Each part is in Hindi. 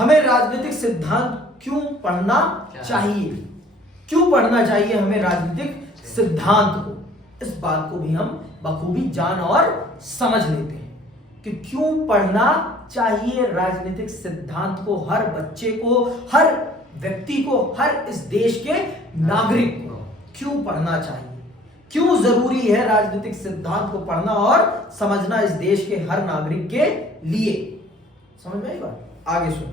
हमें राजनीतिक सिद्धांत क्यों पढ़ना चाहिए? क्यों पढ़ना चाहिए हमें राजनीतिक सिद्धांत को? इस बात को भी हम बखूबी जान और समझ लेते हैं कि क्यों पढ़ना चाहिए राजनीतिक सिद्धांत को हर बच्चे को, हर व्यक्ति को, हर इस देश के नागरिक को क्यों पढ़ना चाहिए, क्यों जरूरी है राजनीतिक सिद्धांत को पढ़ना और समझना इस देश के हर नागरिक के लिए। समझ में आई बात? आगे सुनो।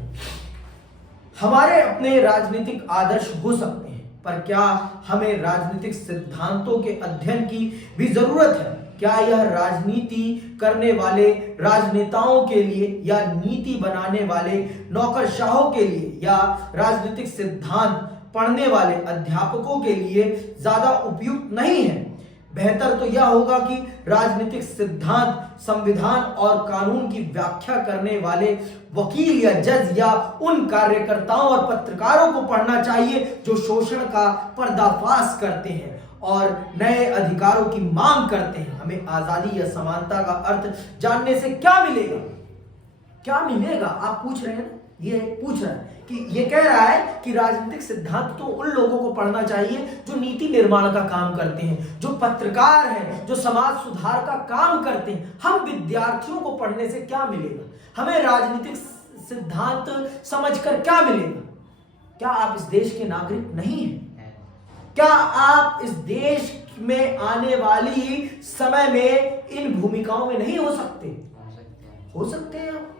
हमारे अपने राजनीतिक आदर्श हो सकते हैं, पर क्या हमें राजनीतिक सिद्धांतों के अध्ययन की भी जरूरत है? क्या यह राजनीति करने वाले राजनेताओं के लिए या नीति बनाने वाले नौकरशाहों के लिए या राजनीतिक सिद्धांत पढ़ने वाले अध्यापकों के लिए ज्यादा उपयुक्त नहीं है? बेहतर तो यह होगा कि राजनीतिक सिद्धांत संविधान और कानून की व्याख्या करने वाले वकील या जज या उन कार्यकर्ताओं और पत्रकारों को पढ़ना चाहिए जो शोषण का पर्दाफाश करते हैं और नए अधिकारों की मांग करते हैं। हमें आजादी या समानता का अर्थ जानने से क्या मिलेगा? क्या मिलेगा आप पूछ रहे हैं ना? ये पूछ रहा है कि ये कह रहा है कि राजनीतिक सिद्धांत तो उन लोगों को पढ़ना चाहिए जो नीति निर्माण का काम करते हैं, जो पत्रकार हैं, जो समाज सुधार का काम करते हैं। हम विद्यार्थियों को पढ़ने से क्या मिलेगा? हमें राजनीतिक सिद्धांत समझकर क्या मिलेगा? क्या आप इस देश के नागरिक नहीं हैं? क्या आप इस देश में आने वाली समय में इन भूमिकाओं में नहीं हो सकते? हो सकते हैं आप।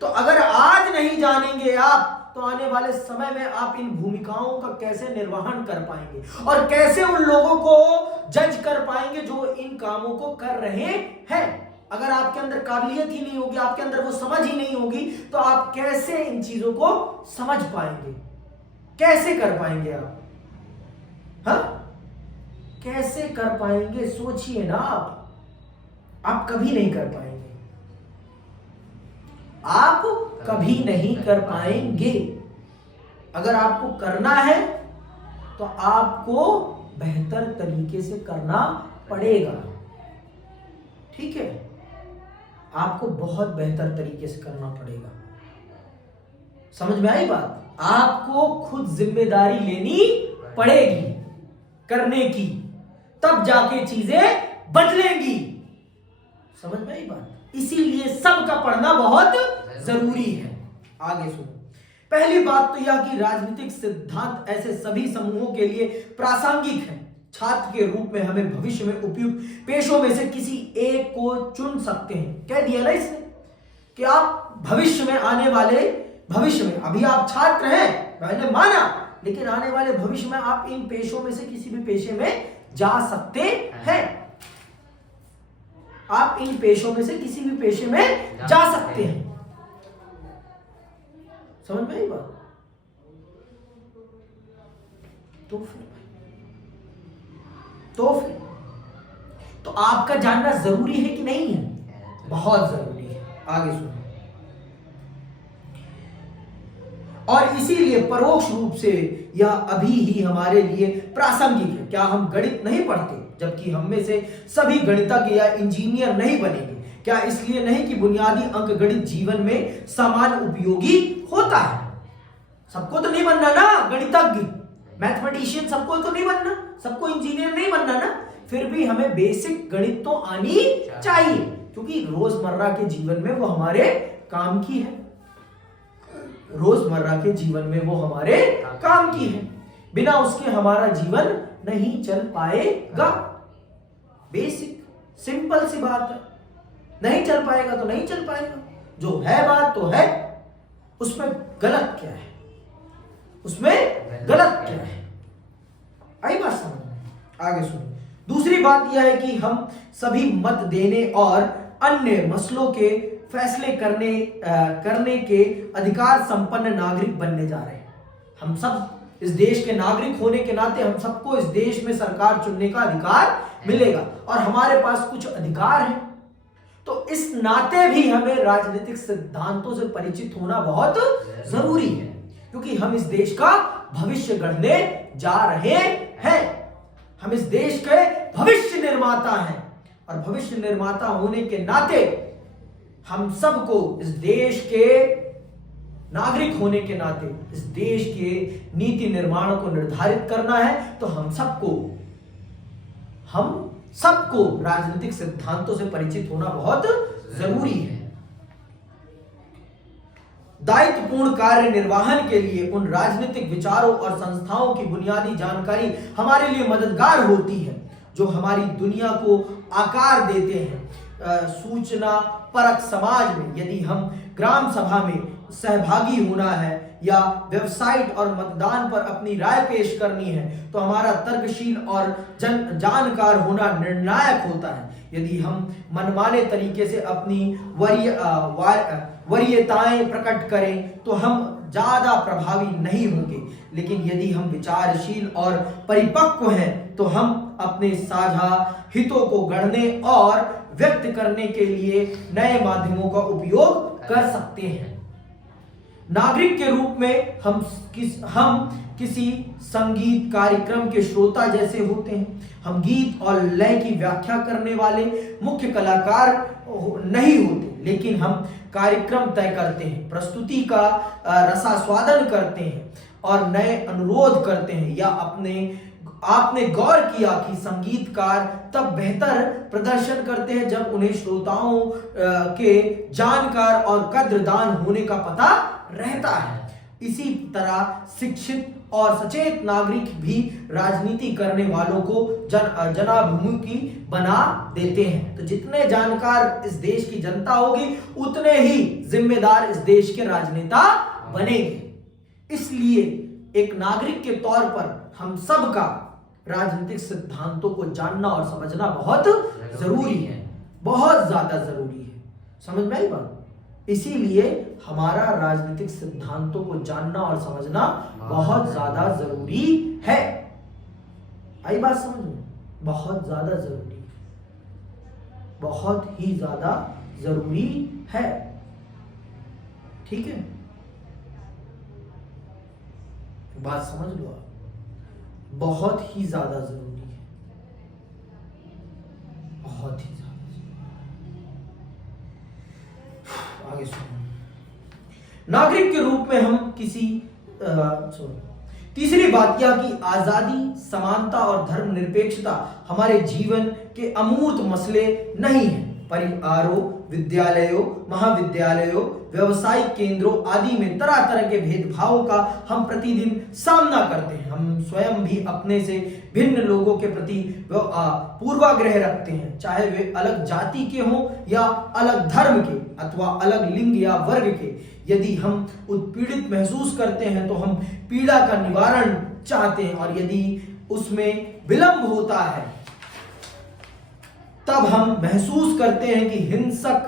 तो अगर आज नहीं जानेंगे आप, तो आने वाले समय में आप इन भूमिकाओं का कैसे निर्वहन कर पाएंगे और कैसे उन लोगों को जज कर पाएंगे जो इन कामों को कर रहे हैं? अगर आपके अंदर काबिलियत ही नहीं होगी, आपके अंदर वो समझ ही नहीं होगी, तो आप कैसे इन चीजों को समझ पाएंगे? कैसे कर पाएंगे आप? हाँ, कैसे कर पाएंगे? सोचिए ना। आप कभी नहीं कर पाएंगे। आप कभी नहीं कर पाएंगे। अगर आपको करना है तो आपको बेहतर तरीके से करना पड़ेगा। ठीक है? आपको बहुत बेहतर तरीके से करना पड़ेगा। समझ में आई बात? आपको खुद जिम्मेदारी लेनी पड़ेगी करने की, तब जाके चीजें बदलेंगी। समझ में आई बात? इसीलिए सबका पढ़ना बहुत जरूरी है। आगे सुनो। पहली बात तो यह कि राजनीतिक सिद्धांत ऐसे सभी समूहों के लिए प्रासंगिक है। छात्र के रूप में हमें भविष्य में उपयुक्त पेशों में से किसी एक को चुन सकते हैं। कह दिया ना इसने कि आप भविष्य में आने वाले भविष्य में, अभी आप छात्र हैं, मैंने माना, लेकिन आने वाले भविष्य में आप इन पेशों में से किसी भी पेशे में जा सकते हैं। आप इन पेशों में से किसी भी पेशे में जा सकते हैं। समझ में आई बात? तो आपका जानना जरूरी है कि नहीं है? बहुत जरूरी है। आगे सुनो। और इसीलिए परोक्ष रूप से यह अभी ही हमारे लिए प्रासंगिक है। क्या हम गणित नहीं पढ़ते जबकि हम में से सभी गणितज्ञ या इंजीनियर नहीं बनेंगे? क्या इसलिए नहीं कि बुनियादी अंक गणित जीवन में सामान्य उपयोगी होता है? सबको तो नहीं बनना ना गणितज्ञ, मैथमेटिशियन, सबको तो नहीं बनना, सबको इंजीनियर नहीं बनना ना। फिर भी हमें बेसिक गणित तो आनी चाहिए, क्योंकि रोजमर्रा के जीवन में वो हमारे काम की है। रोजमर्रा के जीवन में वो हमारे काम की है। बिना उसके हमारा जीवन नहीं चल पाएगा। बेसिक सिंपल सी बात है। नहीं चल पाएगा तो नहीं चल पाएगा। जो है बात तो है, उसमें गलत क्या है? उसमें गलत क्या है? आई बात समझ में? आगे सुनो। दूसरी बात यह है कि हम सभी मत देने और अन्य मसलों के फैसले करने के अधिकार संपन्न नागरिक बनने जा रहे हैं। हम सब इस देश के नागरिक होने के नाते हम सबको इस देश में सरकार चुनने का अधिकार मिलेगा और हमारे पास कुछ अधिकार हैं। तो इस नाते भी हमें राजनीतिक सिद्धांतों से परिचित होना बहुत जरूरी है, क्योंकि हम इस देश का भविष्य गढ़ने जा रहे हैं। हम इस देश के भविष्य निर्माता हैं और भविष्य निर्माता होने के नाते हम सबको इस देश के नागरिक होने के नाते इस देश के नीति निर्माण को निर्धारित करना है, तो हम सबको राजनीतिक सिद्धांतों से परिचित होना बहुत जरूरी है। दायित्वपूर्ण कार्य निर्वहन के लिए उन राजनीतिक विचारों और संस्थाओं की बुनियादी जानकारी हमारे लिए मददगार होती है जो हमारी दुनिया को आकार देते हैं। सूचना परक समाज में यदि हम ग्राम सभा में सहभागी होना है या वेबसाइट और मतदान पर अपनी राय पेश करनी है, तो हमारा तर्कशील और जानकार होना निर्णायक होता है। यदि हम मनमाने तरीके से अपनी वरीयताएं प्रकट करें तो हम ज्यादा प्रभावी नहीं होंगे, लेकिन यदि हम विचारशील और परिपक्व हैं तो हम अपने साझा हितों को गढ़ने और व्यक्त करने के लिए नए माध्यमों का उपयोग कर सकते हैं। नागरिक के रूप में हम किसी संगीत कार्यक्रम के श्रोता जैसे होते हैं। हम गीत और लय की व्याख्या करने वाले मुख्य कलाकार नहीं होते, लेकिन हम कार्यक्रम तय करते हैं, प्रस्तुति का रसास्वादन करते हैं और नए अनुरोध करते हैं। या आपने गौर किया कि संगीतकार तब बेहतर प्रदर्शन करते हैं जब उन्हें श्रोताओं के जानकार और कद्रदान होने का पता रहता है। इसी तरह शिक्षित और सचेत नागरिक भी राजनीति करने वालों को जनाभिमुखी बना देते हैं। तो जितने जानकार इस देश की जनता होगी, उतने ही जिम्मेदार इस देश के राजनेता बनेंगे। इसलिए एक नागरिक के तौर पर हम सबका राजनीतिक सिद्धांतों को जानना और समझना बहुत जरूरी है, बहुत ज्यादा जरूरी है। समझ में आई बात? इसीलिए हमारा राजनीतिक सिद्धांतों को जानना और समझना बहुत ज्यादा जरूरी है। आई बात समझ में? बहुत ज्यादा जरूरी है, बहुत ही ज्यादा जरूरी है। ठीक है, बात समझ लो आप, बहुत ही ज्यादा जरूरी है, बहुत ही ज्यादा। आगे सुनो। नागरिक के रूप में हम तीसरी बात यह कि आजादी, समानता और धर्मनिरपेक्षता हमारे जीवन के अमूर्त मसले नहीं हैं। परिवारों, विद्यालयों, महाविद्यालयों, व्यावसायिक केंद्रों आदि में तरह तरह के भेदभावों का हम प्रतिदिन सामना करते हैं। हम स्वयं भी अपने से भिन्न लोगों के प्रति पूर्वाग्रह रखते हैं, चाहे वे अलग जाति के हों या अलग धर्म के अथवा अलग लिंग या वर्ग के। यदि हम उत्पीड़ित महसूस करते हैं तो हम पीड़ा का निवारण चाहते हैं, और यदि उसमें विलंब होता है तब हम महसूस करते हैं कि हिंसक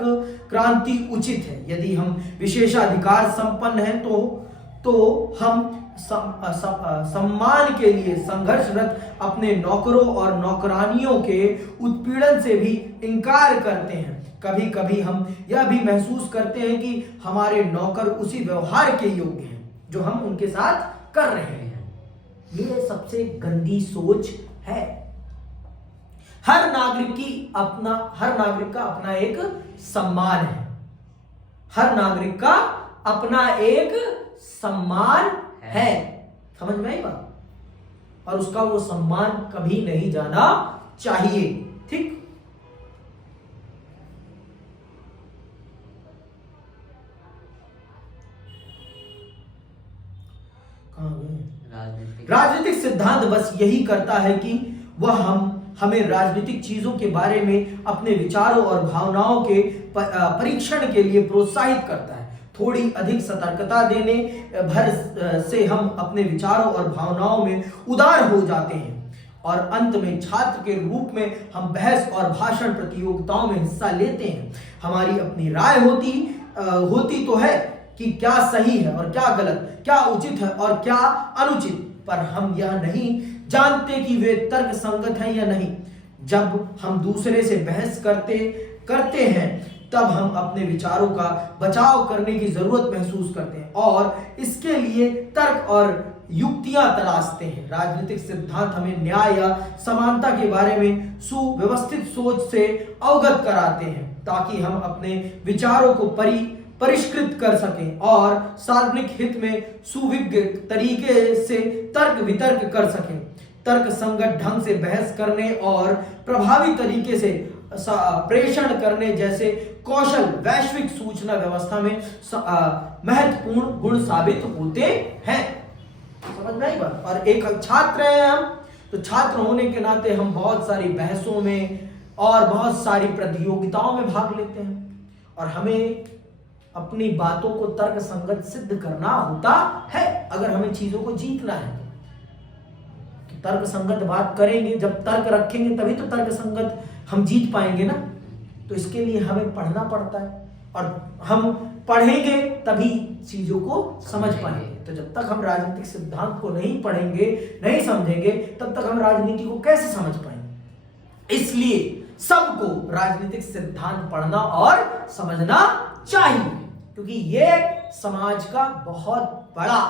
क्रांति उचित है। यदि हम विशेषाधिकार संपन्न हैं तो हम सम्मान के लिए संघर्षरत अपने नौकरों और नौकरानियों के उत्पीड़न से भी इनकार करते हैं। कभी कभी हम यह भी महसूस करते हैं कि हमारे नौकर उसी व्यवहार के योग्य हैं जो हम उनके साथ कर रहे हैं। ये सबसे गंदी सोच है। हर नागरिक का अपना एक सम्मान है। हर नागरिक का अपना एक सम्मान है। समझ में आई बात? और उसका वो सम्मान कभी नहीं जाना चाहिए। ठीक, राजनीतिक सिद्धांत बस यही करता है कि वह हमें राजनीतिक चीजों के बारे में अपने विचारों और भावनाओं के परीक्षण के लिए प्रोत्साहित करता है। थोड़ी अधिक सतर्कता देने भर से हम अपने विचारों और भावनाओं में उदार हो जाते हैं, और अंत में छात्र के रूप में हम बहस और भाषण प्रतियोगिताओं में हिस्सा लेते हैं। हमारी अपनी राय होती तो है कि क्या सही है और क्या गलत, क्या उचित है और क्या अनुचित, पर हम यह नहीं जानते कि वे तर्क संगत हैं या नहीं। जब हम दूसरे से बहस करते हैं तब हम अपने विचारों का बचाव करने की जरूरत महसूस करते हैं और इसके लिए तर्क और युक्तियां तलाशते हैं। राजनीतिक सिद्धांत हमें न्याय या समानता के बारे में सुव्यवस्थित सोच से अवगत कराते हैं ताकि हम अपने विचारों को परिष्कृत कर सकें और सार्वजनिक हित में सुविज्ञ तरीके से तर्क वितर्क कर सकें। तर्क संगत ढंग से बहस करने और प्रभावी तरीके से प्रेषण करने जैसे कौशल वैश्विक सूचना व्यवस्था में महत्वपूर्ण गुण साबित होते हैं। समझ में आई बात? और एक छात्र हैं हम, तो छात्र होने के नाते हम बहुत सारी बहसों में और बहुत सारी प्रतियोगिताओं में भाग लेते हैं और हमें अपनी बातों को तर्क संगत सिद्ध करना होता है अगर हमें चीजों को जीतना है। तो तर्क संगत बात करेंगे, जब तर्क रखेंगे तभी तो तर्क संगत हम जीत पाएंगे ना। तो इसके लिए हमें पढ़ना पड़ता है और हम पढ़ेंगे तभी चीजों को समझ पाएंगे। तो जब तक हम राजनीतिक सिद्धांत को नहीं पढ़ेंगे, नहीं समझेंगे, तब तक हम राजनीति को कैसे समझ पाएंगे। इसलिए सबको राजनीतिक सिद्धांत पढ़ना और समझना चाहिए, क्योंकि यह समाज का बहुत बड़ा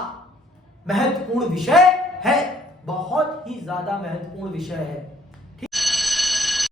महत्वपूर्ण विषय है, बहुत ही ज्यादा महत्वपूर्ण विषय है।